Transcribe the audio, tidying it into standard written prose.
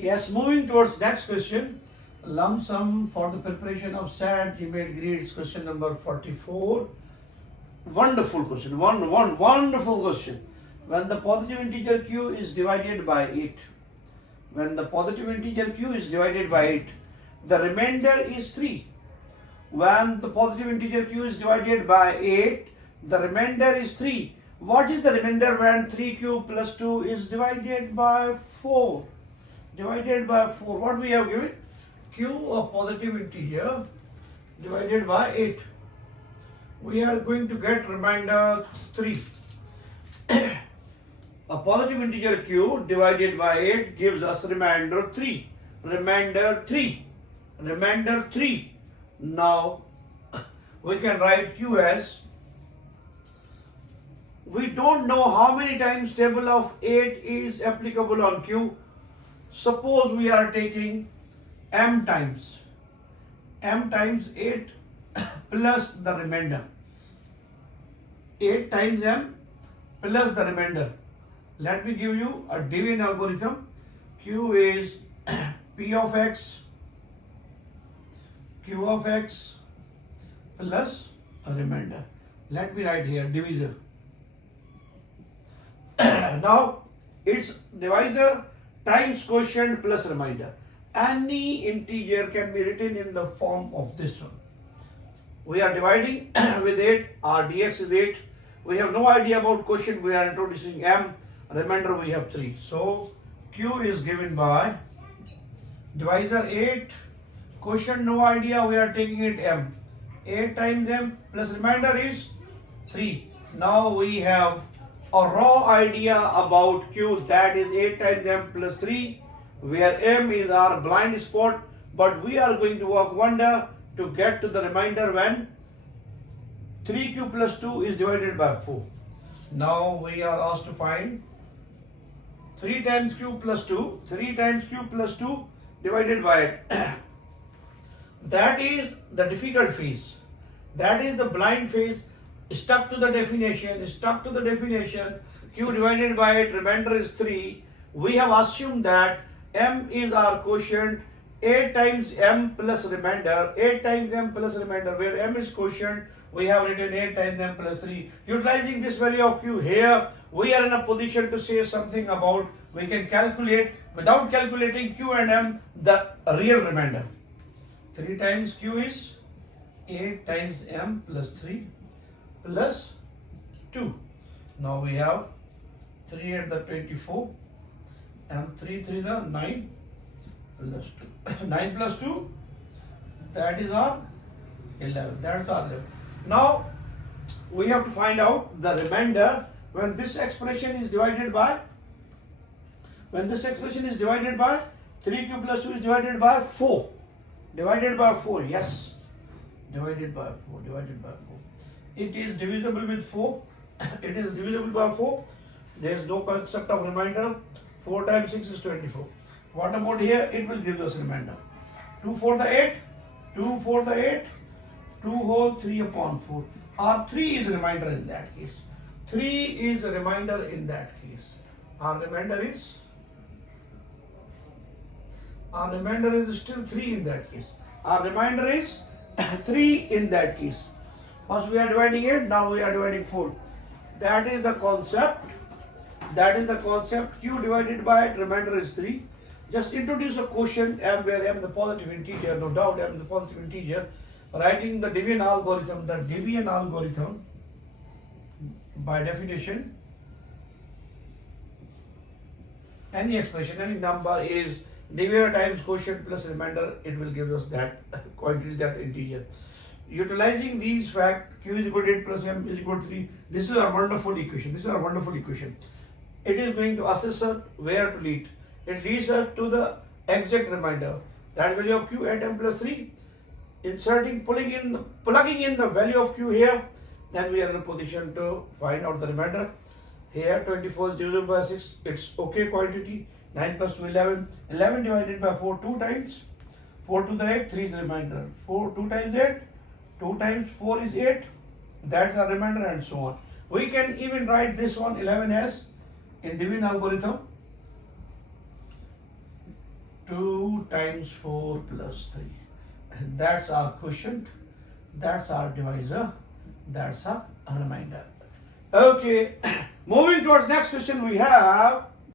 Yes, moving towards next question. Lump sum for the preparation of SAT GMAT grades, question number 44. Wonderful question. One wonderful question. When the positive integer q is divided by 8, when the positive integer q is divided by 8, the remainder is 3. When the positive integer q is divided by 8, the remainder is 3. What is the remainder when 3q plus 2 is divided by 4? Divided by 4. What we have given? Q, a positive integer, divided by 8. We are going to get remainder 3. A positive integer q divided by 8 gives us remainder 3. Remainder 3. Remainder 3. Now we can write q as, we don't know how many times table of 8 is applicable on q. Suppose we are taking m times 8 plus the remainder. 8 times m plus the remainder. Let me give you a division algorithm. Q is p of x, q of x plus a remainder. Let me write here divisor. Now it's divisor times quotient plus remainder. Any integer can be written in the form of this one. We are dividing with 8, our dx is 8. We have no idea about quotient, we are introducing m, remainder we have 3. So q is given by divisor 8, quotient no idea, we are taking it m. 8 times m plus remainder is 3. Now we have a raw idea about q, that is 8 times m plus 3, where m is our blind spot, but we are going to work wonder to get to the remainder when 3q plus 2 is divided by 4. Now we are asked to find 3 times q plus 2, 3 times q plus 2 divided by 8. That is the difficult phase. That is the blind phase. Stuck to the definition, q divided by 8, remainder is 3. We have assumed that m is our quotient, 8 times m plus remainder, 8 times m plus remainder, where m is quotient, we have written 8 times m plus 3. Utilizing this value of q here, we are in a position to say something about, we can calculate, without calculating q and m, the real remainder. 3 times q is 8 times m plus 3 plus 2. Now we have 3 at the 24 and 3 3 the 9 plus 2. 9 plus 2, that is our 11. That's our 11. Now we have to find out the remainder when this expression is divided by, 3q plus 2 is divided by 4. Divided by 4, yes. Divided by 4. It is divisible with 4. It is divisible by 4. There is no concept of remainder. 4 times 6 is 24. What about here? It will give us remainder. 2 4 the 8. 2 4 the 8. 2 whole 3 upon 4. Our 3 is remainder in that case. 3 is a remainder in that case. Our remainder is still 3 in that case. Our remainder is 3 in that case. First we are dividing 8, now we are dividing 4. That is the concept. Q divided by 8, remainder is 3. Just introduce a quotient m, where m is the positive integer, no doubt m is the positive integer. Writing the division algorithm. The division algorithm, by definition, any expression, any number is divisor times quotient plus remainder, it will give us that quantity, that integer. Utilizing these facts, q is equal to 8 plus m is equal to 3. This is a wonderful equation. It is going to assess us where to lead. It leads us to the exact remainder. That value of q 8m plus 3. Plugging in the value of q here, then we are in a position to find out the remainder. Here 24 is divisible by 6. It's okay quantity. 9 plus 2 11. 11 divided by 4 2 times. 4 to the 8, 3 is the remainder. 4 2 times 8. 2 times 4 is 8. That's the remainder, and so on. We can even write this one 11 as in division algorithm times 4 plus 3. And that's our quotient, that's our divisor, that's our remainder. Okay, moving towards next question we have